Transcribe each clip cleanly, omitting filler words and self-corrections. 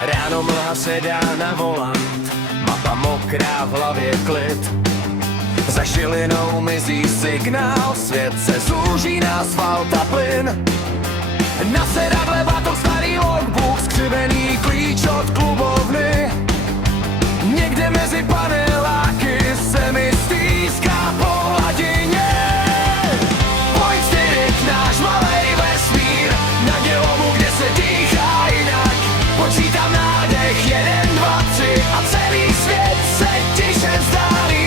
Ráno mlha sedá na volant, mapa mokrá, v hlavě klid. Za šilinou mizí signál, svět se zúží na asfalt a plyn. Na sedadle batok, starý logbook, skřivený klíč od klubovny. Někde mezi paneláky se mi stýská po hladině. Point Spirit, náš malej vesmír, na dělomu, kde se dýchá jinak. Počítám nádech, 1, 2, 3 a celý svět se tiše vzdálí.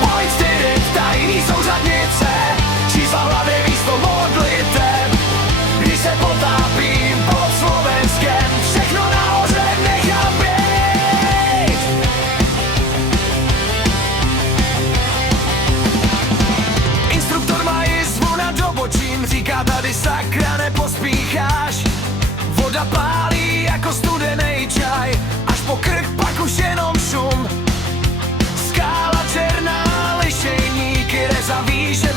Point Spirit, tajný souřadnice, čísla v hlavě místo modliteb. Když se potápím pod Slovenskem, všechno nahoře nechám být. Instruktor má jizvu na dobočím, říká tady sakra nepospícháš. Voda pálí jako studenej čaj, až po krk pak už jenom šum. Skála černá, lišejníky rezaví, že